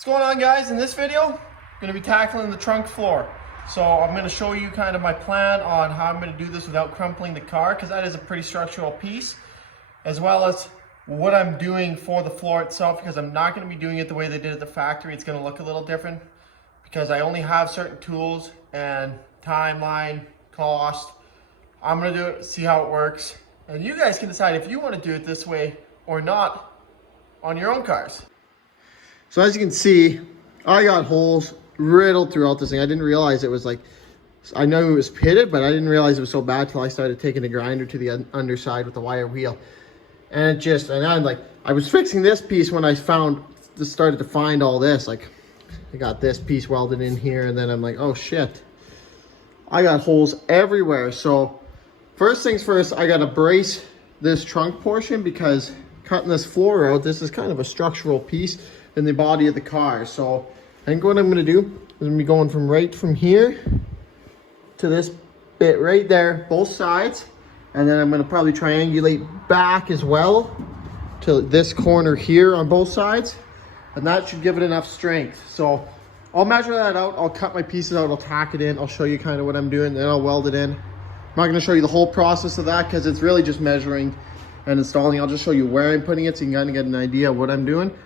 What's going on, guys? In this video, I'm going to be tackling the trunk floor. So I'm going to show you kind of my plan on how I'm going to do this without crumpling the car, because that is a pretty structural piece, as well as what I'm doing for the floor itself, because I'm not going to be doing it the way they did at the factory. It's going to look a little different because I only have certain tools and timeline, cost. I'm going to do it, see how it works, and you guys can decide if you want to do it this way or not on your own cars. So as you can see, I got holes riddled throughout this thing. I didn't realize it was like, I know it was pitted, but I didn't realize it was so bad till I started taking the grinder to the underside with the wire wheel. And I'm like, I was fixing this piece when I started to find all this. Like, I got this piece welded in here, and then I'm like, oh shit, I got holes everywhere. So first things first, I gotta brace this trunk portion, because cutting this floor out, this is kind of a structural piece in the body of the car. So I think what I'm going to do is I'm going to be going from here to this bit right there, both sides, and then I'm going to probably triangulate back as well to this corner here on both sides, and that should give it enough strength. So I'll measure that out, I'll cut my pieces out, I'll tack it in, I'll show you kind of what I'm doing, then I'll weld it in. I'm not going to show you the whole process of that because it's really just measuring and installing. I'll just show you where I'm putting it so you can kind of get an idea of what I'm doing.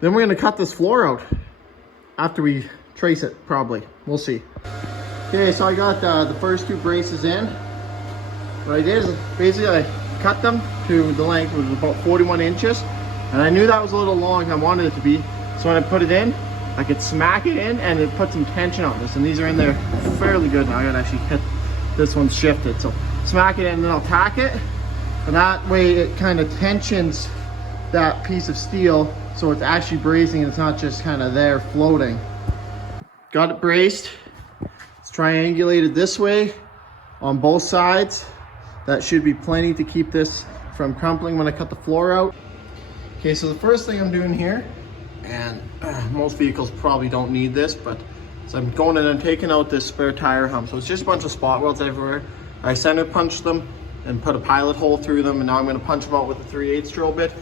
Then we're going to cut this floor out after we trace it, probably. We'll see. Okay, so I got the first two braces in. What I did is basically I cut them to the length, which was about 41 inches. And I knew that was a little long, I wanted it to be. So when I put it in, I could smack it in and it put some tension on this. And these are in there fairly good now. I gotta actually hit, this one's shifted. So smack it in and then I'll tack it. And that way it kind of tensions that piece of steel, so it's actually bracing and it's not just kind of there floating. Got it braced. It's triangulated this way on both sides. That should be plenty to keep this from crumpling when I cut the floor out. Okay, so the first thing I'm doing here, and most vehicles probably don't need this, but so I'm going in and taking out this spare tire hump. So it's just a bunch of spot welds everywhere. I center punched them and put a pilot hole through them, and now I'm going to punch them out with a 3/8 drill bit.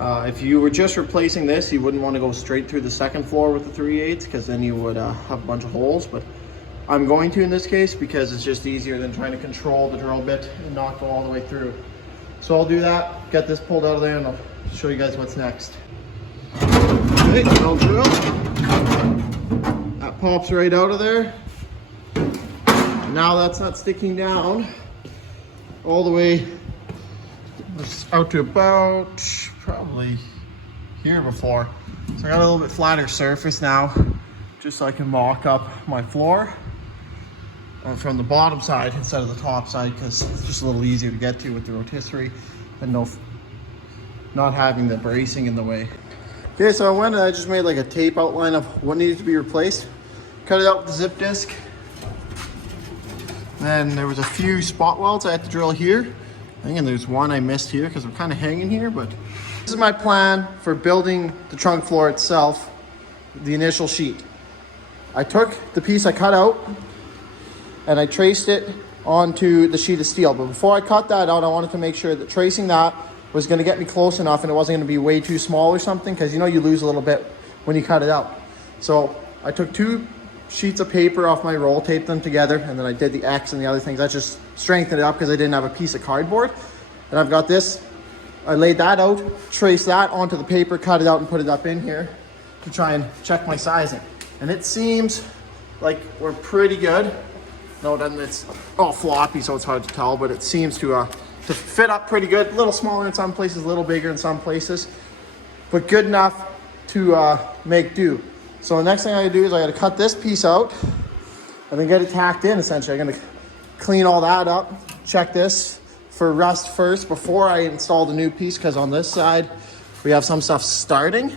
If you were just replacing this, you wouldn't want to go straight through the second floor with the 3/8 because then you would have a bunch of holes, but I'm going to in this case because it's just easier than trying to control the drill bit and not go all the way through. So I'll do that, get this pulled out of there, and I'll show you guys what's next. Okay, drill. That pops right out of there. Now that's not sticking down all the way out to about probably here before. So I got a little bit flatter surface now, just so I can mock up my floor from the bottom side instead of the top side, because it's just a little easier to get to with the rotisserie and not having the bracing in the way. Okay, so I went and I just made like a tape outline of what needed to be replaced. Cut it out with the zip disc. Then there was a few spot welds I had to drill here. I think, and there's one I missed here because I'm kind of hanging here, but this is my plan for building the trunk floor itself, the initial sheet. I took the piece I cut out and I traced it onto the sheet of steel. But before I cut that out, I wanted to make sure that tracing that was going to get me close enough and it wasn't going to be way too small or something, because you know you lose a little bit when you cut it out. So I took two sheets of paper off my roll, taped them together, and then I did the X and the other things. I just strengthened it up because I didn't have a piece of cardboard. And I've got this, I laid that out, traced that onto the paper, cut it out and put it up in here to try and check my sizing. And it seems like we're pretty good. No, then it's all floppy, so it's hard to tell, but it seems to fit up pretty good. A little smaller in some places, a little bigger in some places, but good enough to make do. So the next thing I gotta do is I gotta cut this piece out and then get it tacked in. Essentially, I'm gonna clean all that up, check this for rust first before I install the new piece, because on this side we have some stuff starting.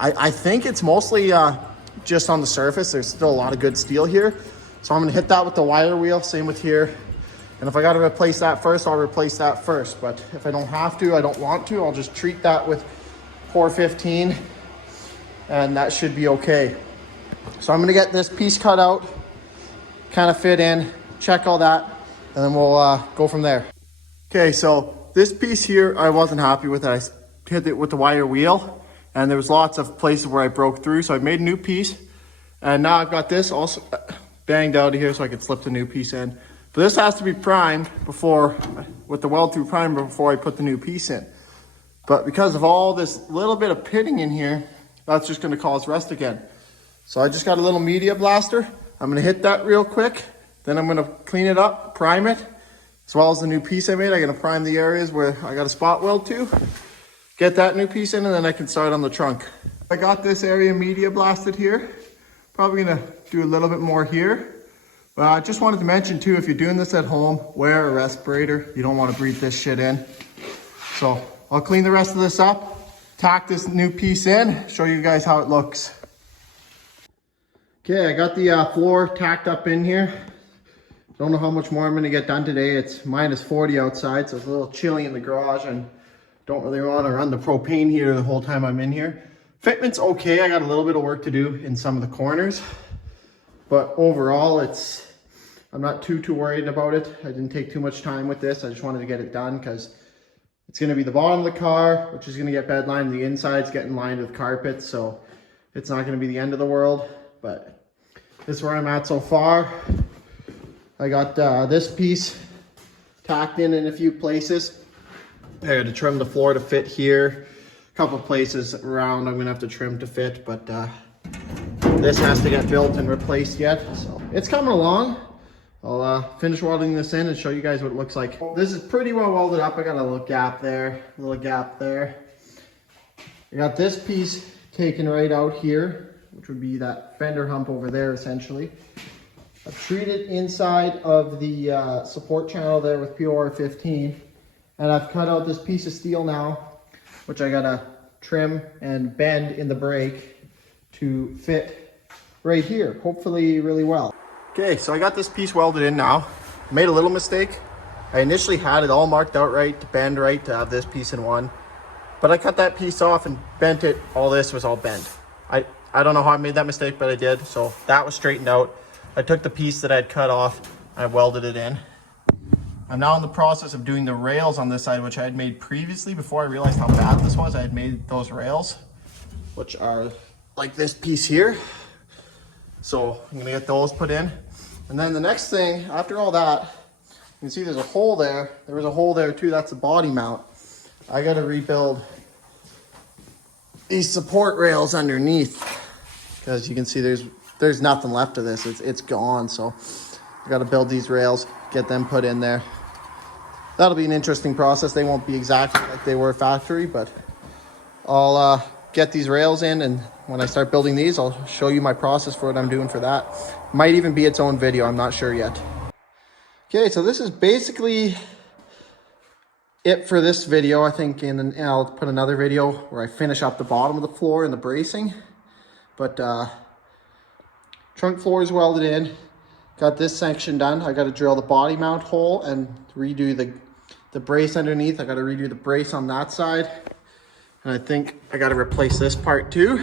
I think it's mostly just on the surface. There's still a lot of good steel here. So I'm gonna hit that with the wire wheel, same with here. And if I gotta replace that first, I'll replace that first. But if I don't have to, I don't want to, I'll just treat that with Pour 15 and that should be okay. So I'm gonna get this piece cut out, kind of fit in, check all that, and then we'll go from there. Okay, so this piece here, I wasn't happy with it. I hit it with the wire wheel and there was lots of places where I broke through, so I made a new piece. And now I've got this also banged out of here so I could slip the new piece in. But this has to be primed before, with the weld through primer before I put the new piece in. But because of all this little bit of pitting in here, that's just gonna cause rust again. So I just got a little media blaster. I'm gonna hit that real quick. Then I'm gonna clean it up, prime it, as well as the new piece I made. I'm gonna prime the areas where I got a spot weld to. Get that new piece in, and then I can start on the trunk. I got this area media blasted here. Probably gonna do a little bit more here. But I just wanted to mention too, if you're doing this at home, wear a respirator. You don't wanna breathe this shit in. So I'll clean the rest of this up, tack this new piece in, show you guys how it looks. Okay, I got the floor tacked up in here. Don't know how much more I'm gonna get done today. It's -40 outside, so it's a little chilly in the garage, and don't really wanna run the propane heater the whole time I'm in here. Fitment's okay. I got a little bit of work to do in some of the corners, but overall I'm not too worried about it. I didn't take too much time with this. I just wanted to get it done because it's gonna be the bottom of the car, which is gonna get bed lined. The inside's getting lined with carpet, so it's not gonna be the end of the world, but this is where I'm at so far. I got this piece tacked in a few places. I had to trim the floor to fit here. A couple places around I'm gonna have to trim to fit, but this has to get built and replaced yet, so it's coming along. I'll finish welding this in and show you guys what it looks like. This is pretty well welded up. I got a little gap there, a little gap there. I got this piece taken right out here, which would be that fender hump over there essentially. I've treated inside of the support channel there with POR 15, and I've cut out this piece of steel now, which I gotta trim and bend in the brake to fit right here, hopefully really well. Okay, so I got this piece welded in now. Made a little mistake. I initially had it all marked out right, to bend right, to have this piece in one. But I cut that piece off and bent it. All this was all bent. I don't know how I made that mistake, but I did. So that was straightened out. I took the piece that I'd cut off, I welded it in. I'm now in the process of doing the rails on this side, which I had made previously before I realized how bad this was. I had made those rails, which are like this piece here. So I'm gonna get those put in. And then the next thing, after all that, you can see there's a hole there. There was a hole there too, that's the body mount. I gotta rebuild these support rails underneath, because you can see there's nothing left of this. It's gone, so I gotta build these rails, get them put in there. That'll be an interesting process. They won't be exactly like they were factory, but I'll get these rails in, and when I start building these, I'll show you my process for what I'm doing for that. Might even be its own video, I'm not sure yet. Okay, so this is basically it for this video. I think I'll put another video where I finish up the bottom of the floor and the bracing. But trunk floor is welded in. Got this section done. I got to drill the body mount hole and redo the brace underneath. I got to redo the brace on that side. And I think I got to replace this part too.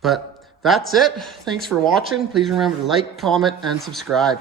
But that's it. Thanks for watching. Please remember to like, comment, and subscribe.